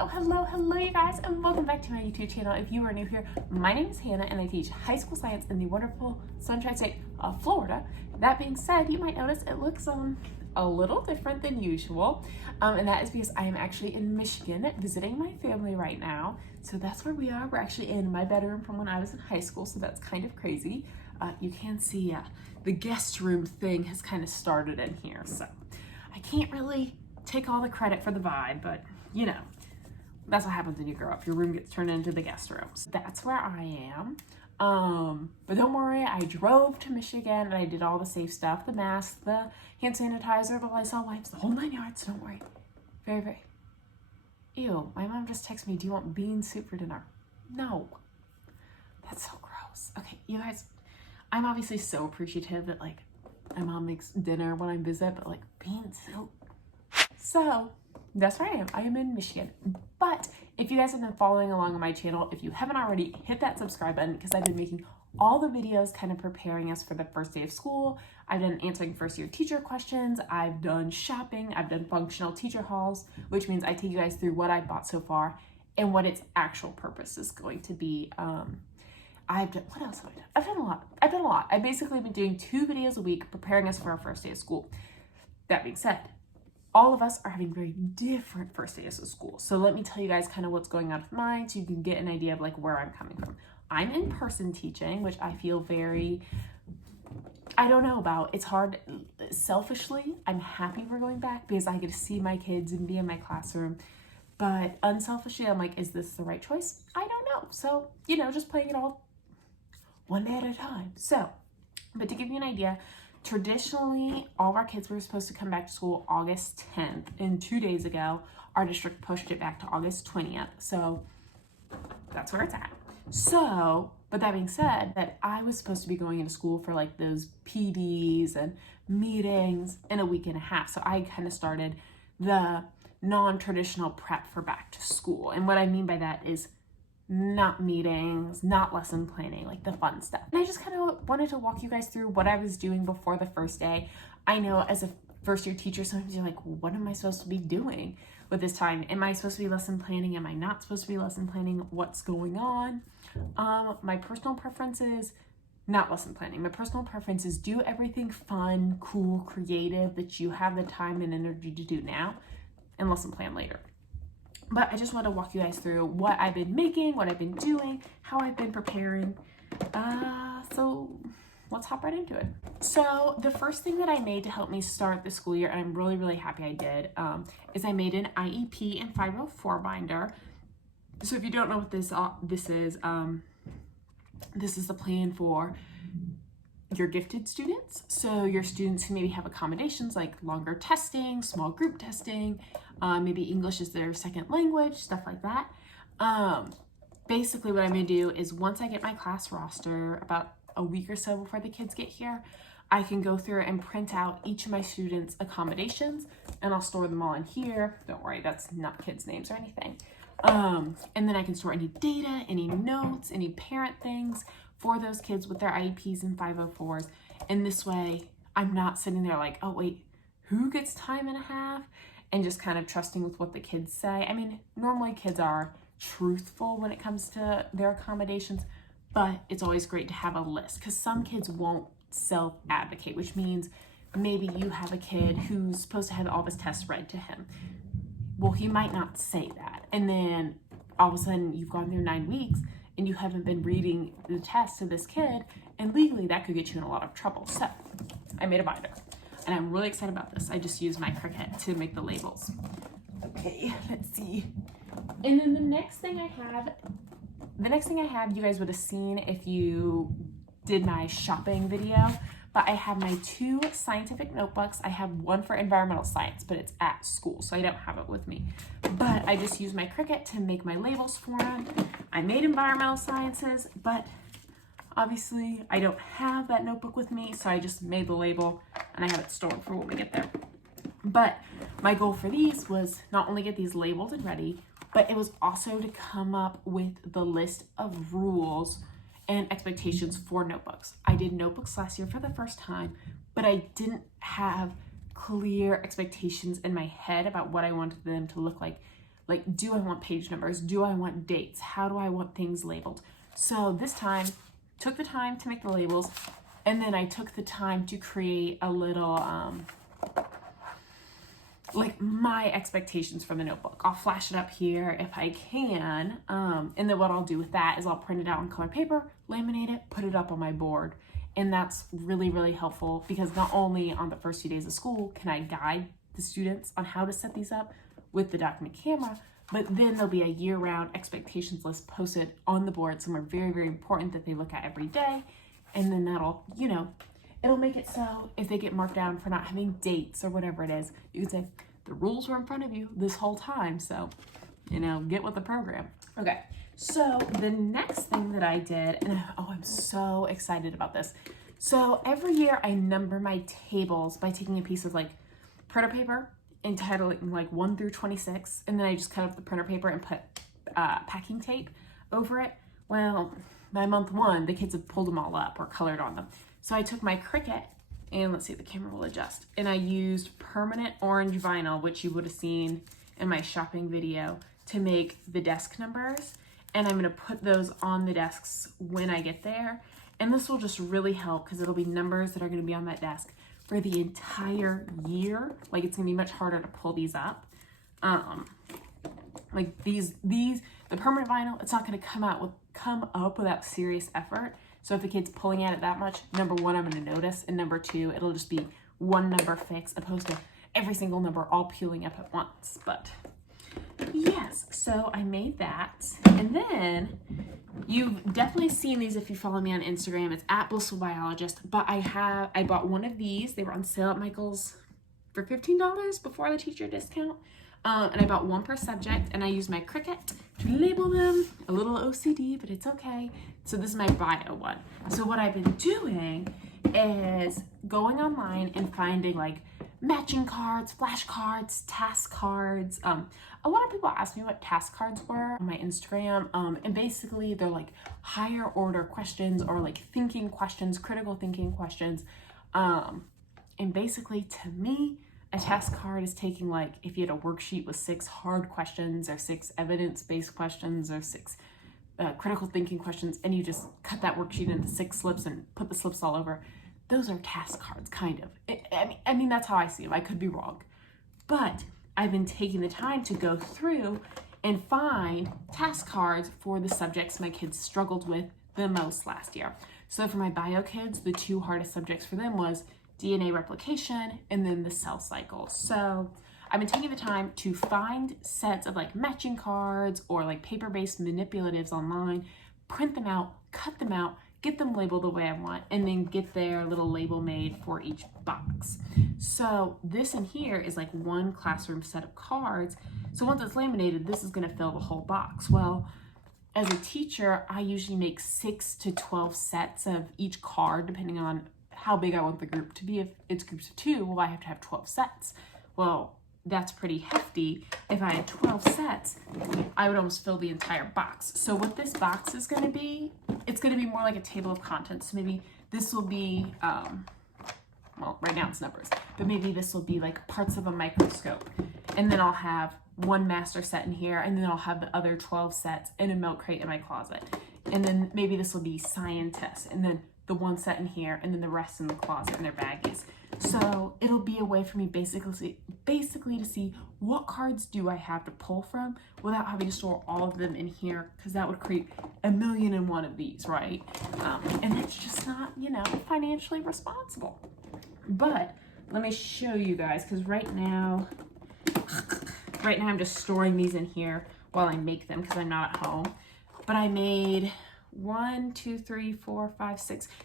Hello, you guys, and welcome back to my YouTube channel. If you are new here, my name is Hannah, and I teach high school science in the wonderful Sunshine State of Florida. That being said, you might notice it looks a little different than usual, and that is because I am actually in Michigan visiting my family right now. So that's where we are. We're actually in my bedroom from when I was in high school, so that's kind of crazy. You can see the guest room thing has kind of started in here, so I can't really take all the credit for the vibe, but you know, that's what happens when you grow up. Your room gets turned into the guest rooms. That's where I am. But don't worry, I drove to Michigan and I did all the safe stuff, the mask, the hand sanitizer, the Lysol wipes, the whole 9 yards. Don't worry. Very. Ew, my mom just texted me, do you want bean soup for dinner? No. That's so gross. Okay, you guys, I'm obviously so appreciative that like my mom makes dinner when I visit, but like bean soup. So that's where I am. I am in Michigan. But if you guys have been following along on my channel, if you haven't already, hit that subscribe button because I've been making all the videos kind of preparing us for the first day of school. I've done answering first year teacher questions. I've done shopping. I've done functional teacher hauls, which means I take you guys through what I've bought so far and what its actual purpose is going to be. What else have I done? I've done a lot. I've basically been doing 2 videos a week preparing us for our first day of school. That being said, all of us are having very different first days of school. So let me tell you guys kind of what's going on with mine so you can get an idea of like where I'm coming from. I'm in person teaching, which I feel very, I don't know about. It's hard. Selfishly, I'm happy we're going back because I get to see my kids and be in my classroom. But unselfishly, I'm like, is this the right choice? I don't know. So, you know, just playing it all one day at a time. So, but to give you an idea, traditionally, all of our kids were supposed to come back to school August 10th, and 2 days ago, our district pushed it back to August 20th. So that's where it's at. So, but that being said, that I was supposed to be going into school for like those PDs and meetings in a week and a half. So I kind of started the non-traditional prep for back to school. And what I mean by that is not meetings, not lesson planning, like the fun stuff. And I just kind of wanted to walk you guys through what I was doing before the first day. I know as a first year teacher, sometimes you're like, what am I supposed to be doing with this time? Am I supposed to be lesson planning? Am I not supposed to be lesson planning? What's going on? My personal preference is not lesson planning. My personal preference is do everything fun, cool, creative that you have the time and energy to do now and lesson plan later. But I just want to walk you guys through what I've been making, what I've been doing, how I've been preparing. So let's hop right into it. So the first thing that I made to help me start the school year, and I'm really happy I did, is I made an IEP and 504 binder. So if you don't know what this is the plan for your gifted students. So your students who maybe have accommodations like longer testing, small group testing, maybe English is their second language, stuff like that. Basically what I'm gonna do is once I get my class roster, about a week or so before the kids get here, I can go through and print out each of my students' accommodations and I'll store them all in here. Don't worry, that's not kids' names or anything. And then I can store any data, any notes, any parent things for those kids with their IEPs and 504s. And this way, I'm not sitting there like, oh wait, who gets time and a half? And just kind of trusting with what the kids say. I mean, normally kids are truthful when it comes to their accommodations, but it's always great to have a list because some kids won't self-advocate, which means maybe you have a kid who's supposed to have all of his tests read to him. Well, he might not say that. And then all of a sudden you've gone through 9 weeks and you haven't been reading the test to this kid, and legally that could get you in a lot of trouble. So I made a binder and I'm really excited about this. I just used my Cricut to make the labels. Okay, let's see. And then the next thing I have, you guys would have seen if you did my shopping video, but I have my 2 scientific notebooks. I have one for environmental science, but it's at school, so I don't have it with me. But I just used my Cricut to make my labels for them. I made environmental sciences, but obviously I don't have that notebook with me, so I just made the label and I have it stored for when we get there. But my goal for these was not only get these labeled and ready, but it was also to come up with the list of rules and expectations for notebooks. I did notebooks last year for the first time, but I didn't have clear expectations in my head about what I wanted them to look like Like, do I want page numbers? Do I want dates? How do I want things labeled? So this time, took the time to make the labels, and then I took the time to create a little, like my expectations for the notebook. I'll flash it up here if I can. And then what I'll do with that is I'll print it out on color paper, laminate it, put it up on my board. And that's really, really helpful because not only on the first few days of school can I guide the students on how to set these up with the document camera, but then there'll be a year-round expectations list posted on the board, somewhere very, very important that they look at every day. And then that'll, it'll make it so if they get marked down for not having dates or whatever it is, you can say, the rules were in front of you this whole time, so, get with the program. Okay, so the next thing that I did, and I'm so excited about this. So every year I number my tables by taking a piece of like printer paper, entitling like 1 through 26, and then I just cut up the printer paper and put packing tape over it. Well, by month 1, the kids have pulled them all up or colored on them. So I took my Cricut, and let's see, the camera will adjust, and I used permanent orange vinyl, which you would have seen in my shopping video, to make the desk numbers. And I'm gonna put those on the desks when I get there. And this will just really help because it'll be numbers that are gonna be on that desk for the entire year. Like, it's gonna be much harder to pull these up. Like the permanent vinyl, it's not gonna come up without serious effort. So if the kid's pulling at it that much, number 1, I'm gonna notice, and number 2, it'll just be one number fixed opposed to every single number all peeling up at once. But yes, so I made that. And then you've definitely seen these if you follow me on Instagram. It's at Blissful Biologist. But I bought one of these. They were on sale at Michael's for $15 before the teacher discount. And I bought one per subject, and I used my Cricut to label them. A little OCD, but it's okay. So this is my bio one. So what I've been doing is going online and finding like matching cards, flashcards, task cards. A lot of people ask me what task cards were on my Instagram. And basically they're like higher order questions or like thinking questions, critical thinking questions. And basically to me, a task card is taking, like, if you had a worksheet with 6 hard questions or 6 evidence-based questions or 6 critical thinking questions, and you just cut that worksheet into 6 slips and put the slips all over. Those are task cards, kind of. I mean, that's how I see them. I could be wrong. But I've been taking the time to go through and find task cards for the subjects my kids struggled with the most last year. So for my bio kids, the 2 hardest subjects for them was DNA replication and then the cell cycle. So I've been taking the time to find sets of like matching cards or like paper-based manipulatives online, print them out, cut them out, get them labeled the way I want, and then get their little label made for each box. So this in here is like one classroom set of cards. So once it's laminated, this is gonna fill the whole box. Well, as a teacher, I usually make 6 to 12 sets of each card, depending on how big I want the group to be. If it's groups of 2, well, I have to have 12 sets. Well, that's pretty hefty. If I had 12 sets, I would almost fill the entire box. So what this box is going to be, it's going to be more like a table of contents. So maybe this will be, well, right now it's numbers, but maybe this will be like parts of a microscope. And then I'll have one master set in here, and then I'll have the other 12 sets in a milk crate in my closet. And then maybe this will be scientists, and then the one set in here, and then the rest in the closet in their baggies. So it'll be a way for me basically to see what cards do I have to pull from without having to store all of them in here, because that would create 1,000,001 of these, right? And it's just not, financially responsible. But let me show you guys, because right now I'm just storing these in here while I make them because I'm not at home. But I made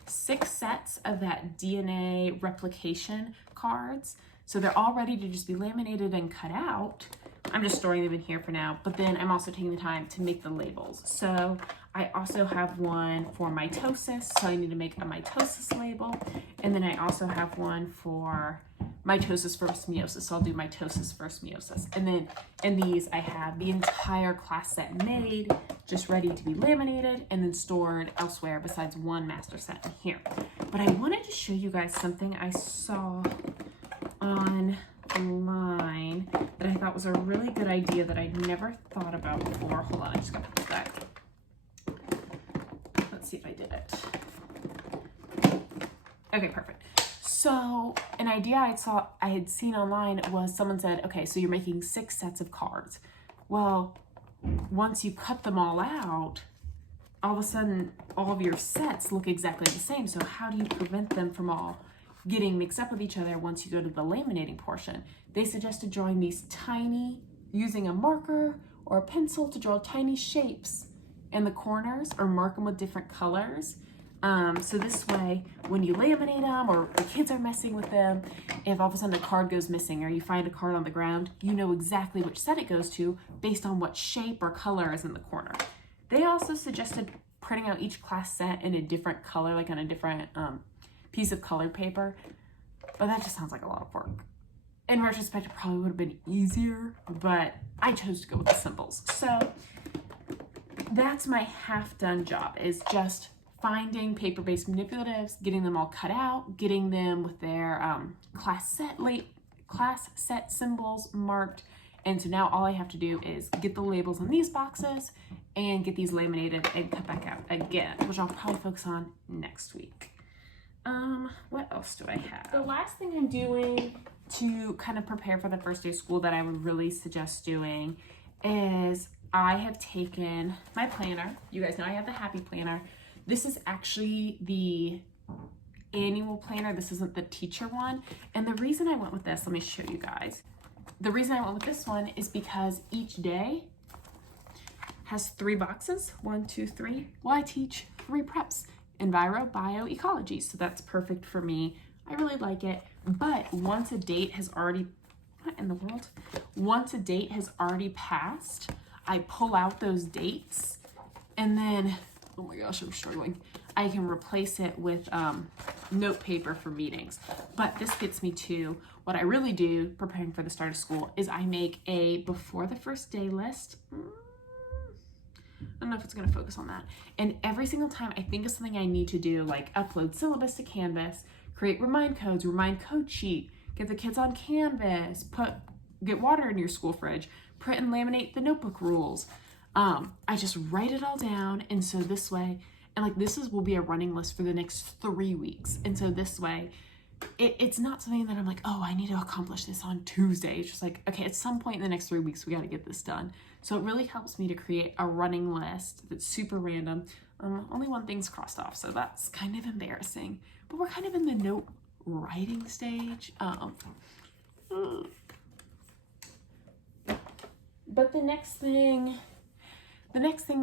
6 sets of that DNA replication cards. So they're all ready to just be laminated and cut out. I'm just storing them in here for now, but then I'm also taking the time to make the labels. So I also have one for mitosis, so I need to make a mitosis label. And then I also have one for mitosis versus meiosis, so I'll do mitosis versus meiosis. And then in these, I have the entire class set made, just ready to be laminated and then stored elsewhere besides one master set in here. But I wanted to show you guys something I saw on line that I thought was a really good idea that I'd never thought about before. Hold on, I just got to put that. Let's see if I did it. Okay, perfect. So an idea I had seen online was someone said, okay, so you're making 6 sets of cards. Well, once you cut them all out, all of a sudden, all of your sets look exactly the same. So how do you prevent them from all getting mixed up with each other once you go to the laminating portion? They suggested drawing these using a marker or a pencil to draw tiny shapes in the corners or mark them with different colors. So this way, when you laminate them or the kids are messing with them, if all of a sudden a card goes missing or you find a card on the ground, you know exactly which set it goes to based on what shape or color is in the corner. They also suggested printing out each class set in a different color, like on a different piece of colored paper, but that just sounds like a lot of work. In retrospect, it probably would have been easier, but I chose to go with the symbols. So that's my half-done job, is just finding paper-based manipulatives, getting them all cut out, getting them with their class set symbols marked. And so now all I have to do is get the labels on these boxes and get these laminated and cut back out again, which I'll probably focus on next week. What else do I have? The last thing I'm doing to kind of prepare for the first day of school that I would really suggest doing is I have taken my planner. You guys know I have the Happy Planner. This is actually the annual planner. This isn't the teacher one. And the reason I went with this, let me show you guys. The reason I went with this one is because each day has 3 boxes, 1, 2, 3. Well, I teach 3 preps, enviro, bio, ecology. So that's perfect for me. I really like it. But once a date has already, what in the world? Once a date has already passed, I pull out those dates and then, oh my gosh, I'm struggling. I can replace it with note paper for meetings. But this gets me to what I really do preparing for the start of school is I make a before the first day list. I don't know if it's gonna focus on that. And every single time I think of something I need to do, like upload syllabus to Canvas, create remind codes, remind code sheet, get the kids on Canvas, get water in your school fridge, print and laminate the notebook rules. I just write it all down, and so this way, and like will be a running list for the next 3 weeks. And so this way, it's not something that I'm like, oh, I need to accomplish this on Tuesday. It's just like, okay, at some point in the next 3 weeks, we got to get this done. So it really helps me to create a running list that's super random. Only one thing's crossed off, so that's kind of embarrassing. But we're kind of in the note writing stage. But the next thing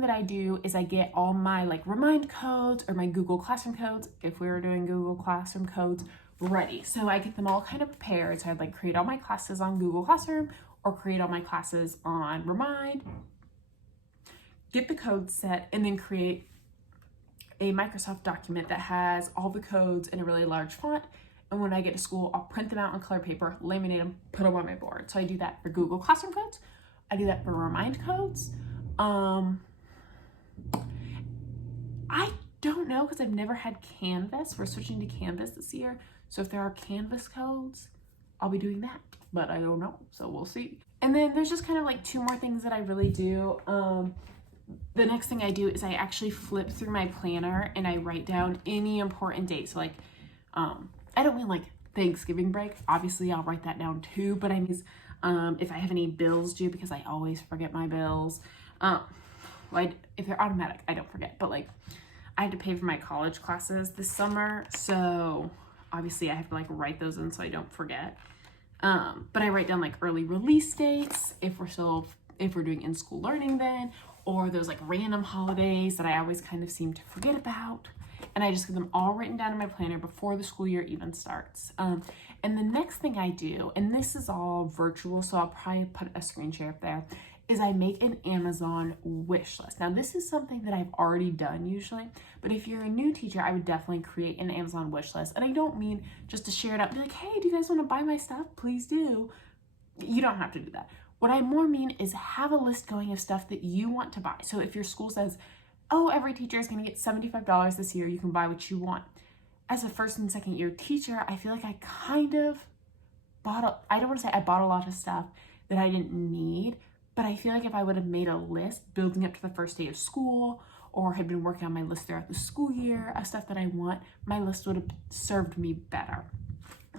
that I do is I get all my like remind codes or my Google Classroom codes, if we were doing Google Classroom codes, ready. So I get them all kind of prepared. So I'd like create all my classes on Google Classroom or create all my classes on Remind, get the codes set, and then create a Microsoft document that has all the codes in a really large font. And when I get to school, I'll print them out on color paper, laminate them, put them on my board. So I do that for Google Classroom codes. I do that for Remind codes. I don't know because I've never had Canvas. We're switching to Canvas this year. So if there are Canvas codes, I'll be doing that, but I don't know. So we'll see. And then there's just kind of like 2 more things that I really do. The next thing I do is I actually flip through my planner and I write down any important dates. So like, I don't mean like Thanksgiving break. Obviously I'll write that down too, but I mean, if I have any bills due, because I always forget my bills. Like if they're automatic, I don't forget, but like I had to pay for my college classes this summer. So obviously I have to like write those in so I don't forget. But I write down like early release dates if we're doing in-school learning then, or those like random holidays that I always kind of seem to forget about. And I just get them all written down in my planner before the school year even starts. And the next thing I do, and this is all virtual, so I'll probably put a screen share up there, is I make an Amazon wish list. Now this is something that I've already done usually, but if you're a new teacher, I would definitely create an Amazon wish list. And I don't mean just to share it out and be like, hey, do you guys want to buy my stuff? Please do. You don't have to do that. What I more mean is have a list going of stuff that you want to buy. So if your school says, oh, every teacher is going to get $75 this year, you can buy what you want. As a first and second year teacher, I feel like I kind of I don't want to say I bought a lot of stuff that I didn't need, but I feel like if I would have made a list building up to the first day of school, or had been working on my list throughout the school year of stuff that I want, my list would have served me better.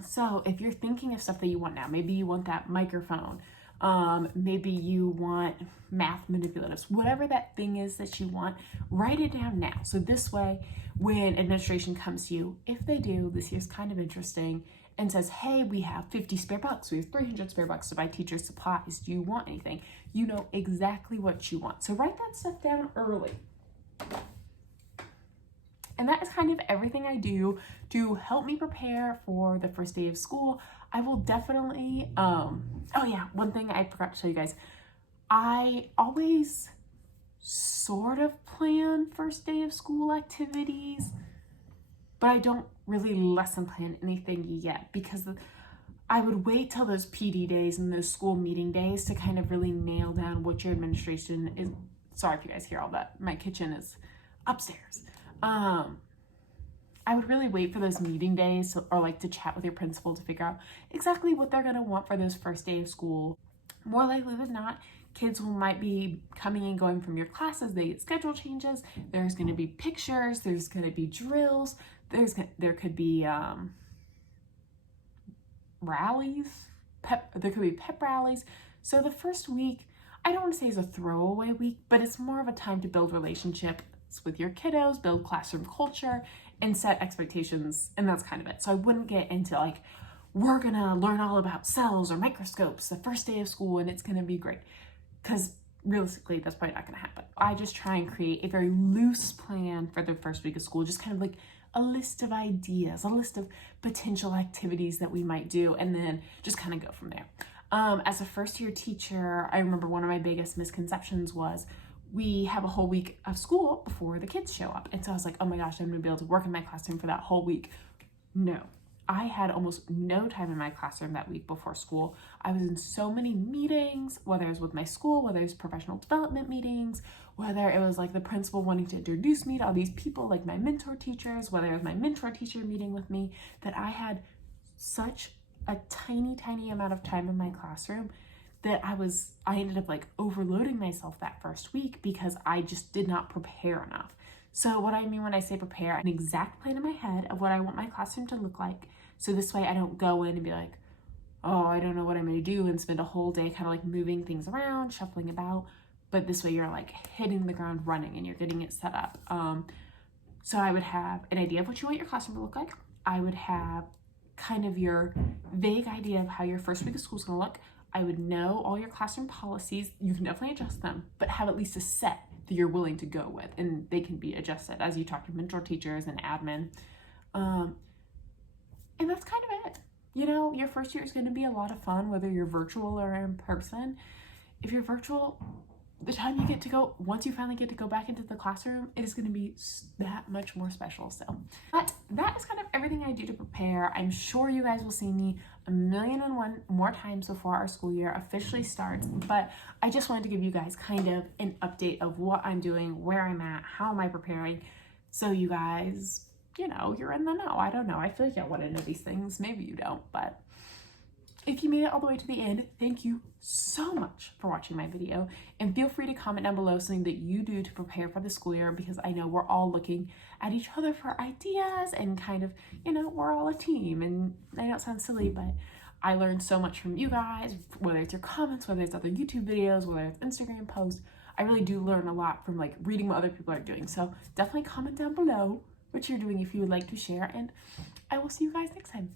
So if you're thinking of stuff that you want now, maybe you want that microphone, maybe you want math manipulatives, whatever that thing is that you want, write it down now. So this way, when administration comes to you, if they do, this year's kind of interesting, and says, hey, we have 50 spare bucks, we have 300 spare bucks to buy teacher supplies, do you want anything? You know exactly what you want. So write that stuff down early. And that is kind of everything I do to help me prepare for the first day of school. I will definitely, oh yeah, one thing I forgot to tell you guys, I always sort of plan first day of school activities, but I don't really lesson plan anything yet, because I would wait till those PD days and those school meeting days to kind of really nail down what your administration is. Sorry if you guys hear all that. My kitchen is upstairs. I would really wait for those meeting days or like to chat with your principal to figure out exactly what they're going to want for those first day of school. More likely than not, kids might be coming and going from your classes. They get schedule changes. There's going to be pictures. There's going to be drills. There could be rallies. There could be pep rallies. So the first week, I don't want to say is a throwaway week, but it's more of a time to build relationships with your kiddos, build classroom culture, and set expectations, and that's kind of it. So I wouldn't get into like, we're gonna learn all about cells or microscopes the first day of school and it's gonna be great, because realistically that's probably not gonna happen. I just try and create a very loose plan for the first week of school, just kind of like a list of ideas, a list of potential activities that we might do, and then just kind of go from there. As a first year teacher, I remember one of my biggest misconceptions was we have a whole week of school before the kids show up. And so I was like, oh my gosh, I'm gonna be able to work in my classroom for that whole week. No, I had almost no time in my classroom that week before school. I was in so many meetings, whether it was with my school, whether it was professional development meetings, whether it was like the principal wanting to introduce me to all these people, like my mentor teachers, whether it was my mentor teacher meeting with me, that I had such a tiny amount of time in my classroom that I ended up like overloading myself that first week because I just did not prepare enough. So what I mean when I say prepare, an exact plan in my head of what I want my classroom to look like. So this way I don't go in and be like, oh, I don't know what I'm gonna do, and spend a whole day kind of like moving things around, shuffling about. But this way you're like hitting the ground running and you're getting it set up. So I would have an idea of what you want your classroom to look like. I would have kind of your vague idea of how your first week of school is gonna look. I would know all your classroom policies. You can definitely adjust them, but have at least a set that you're willing to go with, and they can be adjusted as you talk to mentor teachers and admin. And that's kind of it. You know, your first year is going to be a lot of fun, whether you're virtual or in person. If you're virtual, the time you get to go, once you finally get to go back into the classroom, it is going to be that much more special. So, but that is kind of everything I do to prepare. I'm sure you guys will see me 1,000,001 more times before our school year officially starts, but I just wanted to give you guys kind of an update of what I'm doing, where I'm at, how am I preparing, so you guys, you know, you're in the know. I don't know. I feel like y'all want to know these things. Maybe you don't, but if you made it all the way to the end, thank you so much for watching my video, and feel free to comment down below something that you do to prepare for the school year, because I know we're all looking at each other for ideas and kind of, you know, we're all a team, and I know it sounds silly, but I learned so much from you guys, whether it's your comments, whether it's other YouTube videos, whether it's Instagram posts. I really do learn a lot from like reading what other people are doing. So definitely comment down below what you're doing if you would like to share, and I will see you guys next time.